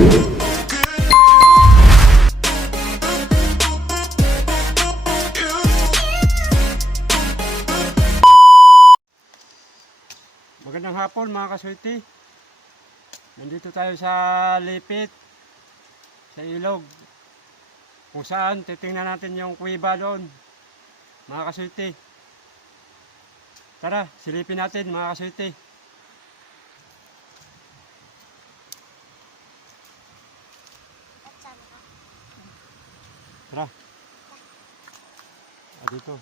Magandang hapon mga kaswerte. Nandito tayo sa Lipit, sa ilog, kung saan titingnan natin yung kuweba doon mga kaswerte. Tara, silipin natin mga kaswerte. Tara. Dito.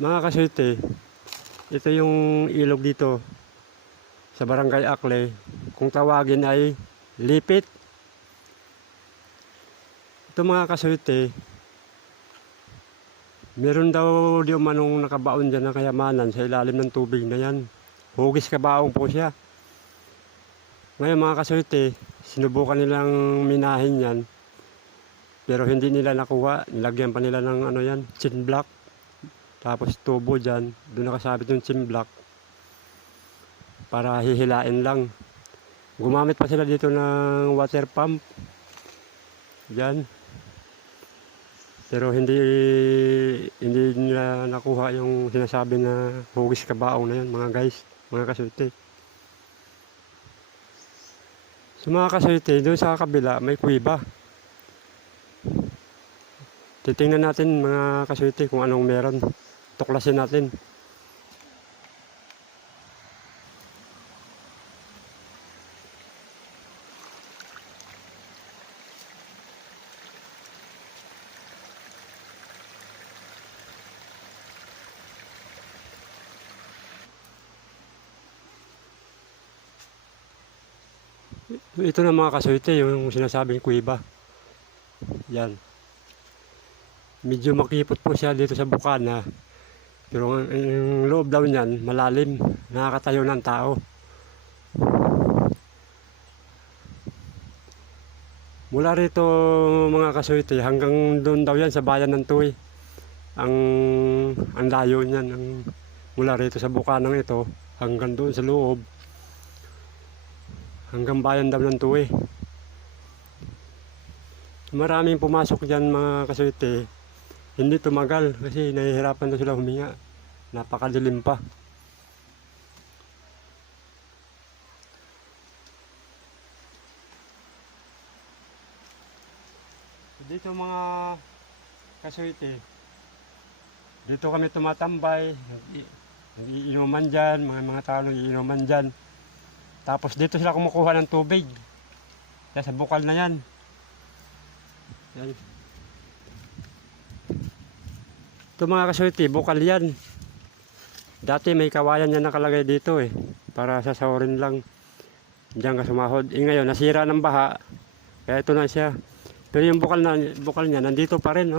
Mga kaswerte, ito yung ilog dito sa Barangay Akle. Kung tawagin ay Lipit. Ito mga kaswerte, meron daw di umanong nakabaon dyan ng kayamanan sa ilalim ng tubig na yan. Hugis kabaong po siya. Ngayon mga kaswerte, sinubukan nilang minahin yan, pero hindi nila nakuha. Nilagyan pa nila ng ano yan, chin block. Tapos tubo dyan, doon nakasabit yung chin block para hihilain lang. Gumamit pa sila dito ng water pump dyan, pero hindi nila nakuha yung sinasabi na hugis kabaong na yan mga guys, mga kaswerte. So mga kaswerte, doon sa kabila may kuweba. Titingnan natin mga kaswerte kung anong meron. Tuklasin natin. Ito na mga kaswerte, yung sinasabing kuweba. Yan. Medyo makipot po siya dito sa bukana. Pero yung loob daw niyan, malalim. Nakakatayo ng tao. Mula rito mga kaswerte, hanggang doon daw yan sa bayan ng Tuy. Ang layo niyan. Mula rito sa bukanang ito, hanggang doon sa loob. Hanggang bayan daw ng Tuy. Maraming pumasok dyan mga kaswerte. Hindi tumagal kasi nahihirapan na sila huminga. Napakadilim pa. Dito mga kaswerte, dito kami tumatambay. Nag-iinuman dyan, mga tao nag-iinuman dyan. Tapos dito sila kumukuha ng tubig. Kaya sa bukal na yan. Yan. Ito mga kaswerte, bukal yan. Dati may kawayan yan nakalagay dito para sasawarin lang. Diyan ka sumahod. Ngayon, nasira ng baha. Kaya ito na siya. Pero yung bukal niya, nandito pa rin.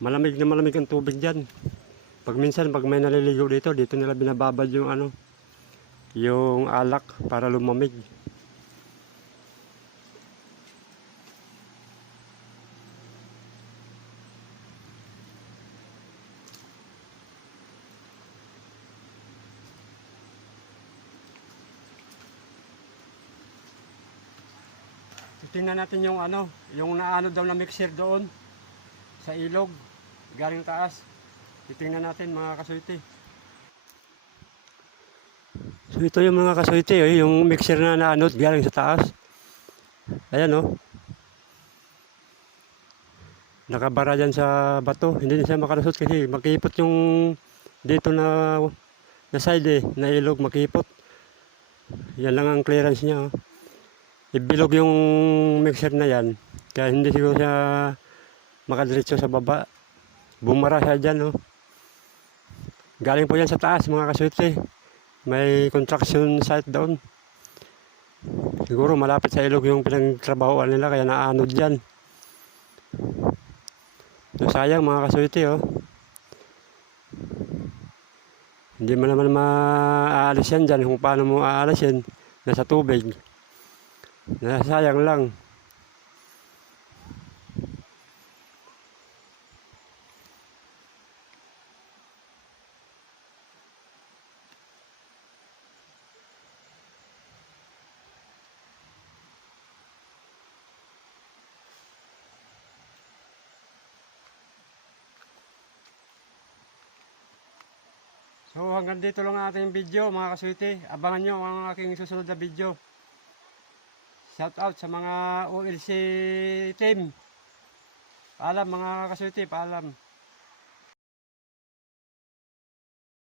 Malamig na malamig ang tubig dyan. Pag may naliligo dito nila binababad yung yung alak para lumamig. Tingnan natin yung naano daw na mixer doon sa ilog, galing taas. Titingnan natin mga kaswerte. So ito yung mga kaswerte, yung mixer na naanod galing sa taas. Ayan nakabara dyan sa bato. Hindi na siya makalusot kasi makipot yung dito na side na ilog, makipot. Yan lang ang clearance niya. Ibilog yung mixer na yan, kaya hindi siguro siya makadiretso sa baba. Bumara siya dyan. Galing po yan sa taas mga kaswerte. May construction site doon. Siguro malapit sa ilog yung pinagtrabahoan nila kaya naanod dyan. So, sayang mga kaswerte oh. Hindi mo naman maaalis yan dyan kung paano mo aalisin. Nasa tubig. Sayang lang. So hanggang dito lang ang ating video mga kaswerte. Abangan nyo ang aking susunod na video. Shout out sa mga OLC team. Paalam mga kaswerte, paalam.